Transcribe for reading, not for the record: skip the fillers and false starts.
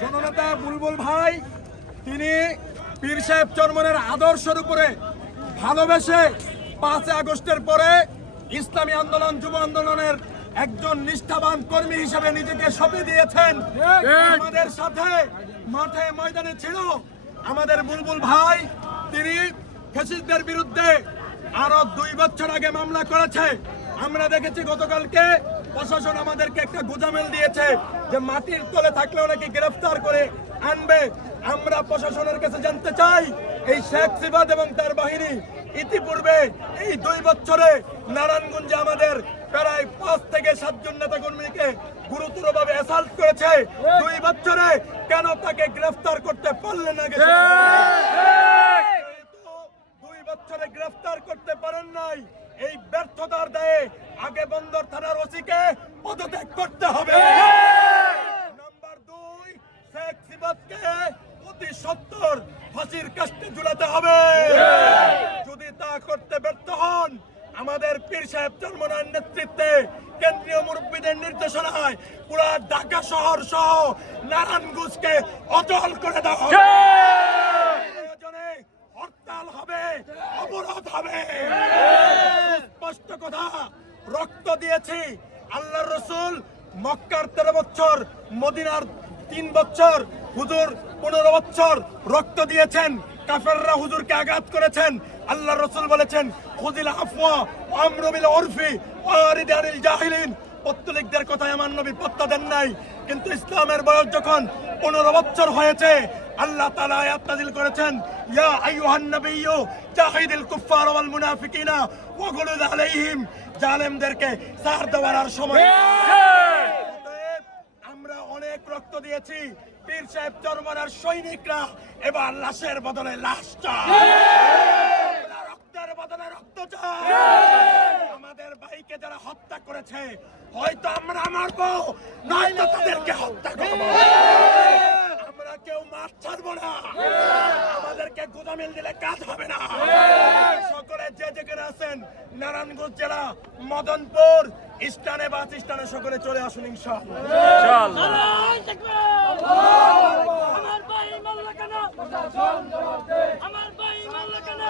জননেতা বুলবুল ভাই তিনি পীর সাহেব চরমনের আদর্শের উপরে ভালোবেসে 5 আগস্টের পরে ইসলামী আন্দোলন যুব আন্দোলনের একজন নিষ্ঠাবান কর্মী হিসেবে নিজেকে সঁপে দিয়েছেন। আমাদের সাথে মাঠে ময়দানে ছিল আমাদের বুলবুল ভাই। তিনি ফ্যাসিস্টদের বিরুদ্ধে আরো 2 বছর আগে মামলা করেছে। আমরা দেখেছি গতকালকে প্রশাসন আমাদেরকে একটা গোজামিল দিয়েছে যে মাটির তলে থাকলেও নাকি গ্রেফতার করে আনবে। আমরা প্রশাসনের কাছে জানতে চাই এই শেখ সিবাদ এবং তার বাহিনী ইতিপূর্বে এই 2 বছরে নারায়ণগঞ্জে আমাদের প্রায় 5 থেকে 7 জন নেতা কর্মীকে গুরুতরভাবে অ্যাসাল্ট করেছে। 2 বছরে কেন তাকে গ্রেফতার করতে পারলেন না? 2 বছরে গ্রেফতার করতে পারেন নাই, এই ব্যর্থতার দায়ে আগে বন্দর থানার ওসিকে পদত্যাগ করতে হবে। নাম্বার 2, শেখ সিবাদকে অতি সত্বর ফাঁসির কাস্টে ঝুলাতে হবে। যদি তা করতে ব্যর্থ হন, আমাদের পীর সাহেব চরমনার নেতৃত্বে কেন্দ্রীয় মুরব্বীদের নির্দেশনায় পুরা ঢাকা শহর সহ নারায়ণগঞ্জকে অচল করে দেওয়া হবে। প্রয়োজনে হরতাল হবে, অবরোধ হবে। স্পষ্ট কথা, রক্ত দিয়েছি। আল্লাহর রাসূল মক্কার 13 বছর, মদিনার 3 বছর, হুজুর 15 বছর রক্ত দিয়েছেন। কাফেররা হুজুরকে আঘাত করেছেন। আল্লাহর রাসূল বলেছেন খুযিল আফওয়া ওয়া আমরু বিল উরফি ওয়া আরিদ আনিল জাহিলিন। পত্তলিকদের কথায় আমার নবী পাত্তা দেন নাই, কিন্তু ইসলামের বয়স যখন 15 বছর হয়েছে আল্লাহ তাআলা আয়াত নাযিল করেছেন ইয়া আইয়ুহান নাবিয়্যু জাহিদিল কুফফার ওয়াল মুনাফিকিনা ওয়াগলুদ আলাইহিম। জালেমদেরকে ছাড় দেওয়ার আর সময় আমরা অনেক রক্ত দিয়েছি। পীর সাহেব চরমনার সৈনিকরা এবার লাশের বদলে লাশ চায়, রক্তের বদলে রক্ত চায়। আমাদের ভাইকে যারা হত্যা করেছে হয়তো আমরা মারবো, নয়তো তাদেরকে হত্যা করবো। আমরা কেউ মাছ ছাড়বো না, আমাদেরকে গোদামিল দিলে কাজ হবে না। সকলে যে যেখানে আছেন নারায়ণগঞ্জ জেলা মদনপুর স্থানে বাস স্থানে সকলে চলে আসুন ইনশাআল্লাহ। আমার ভাই মাল্লা কেন? আমার ভাই মাল্লা কেন?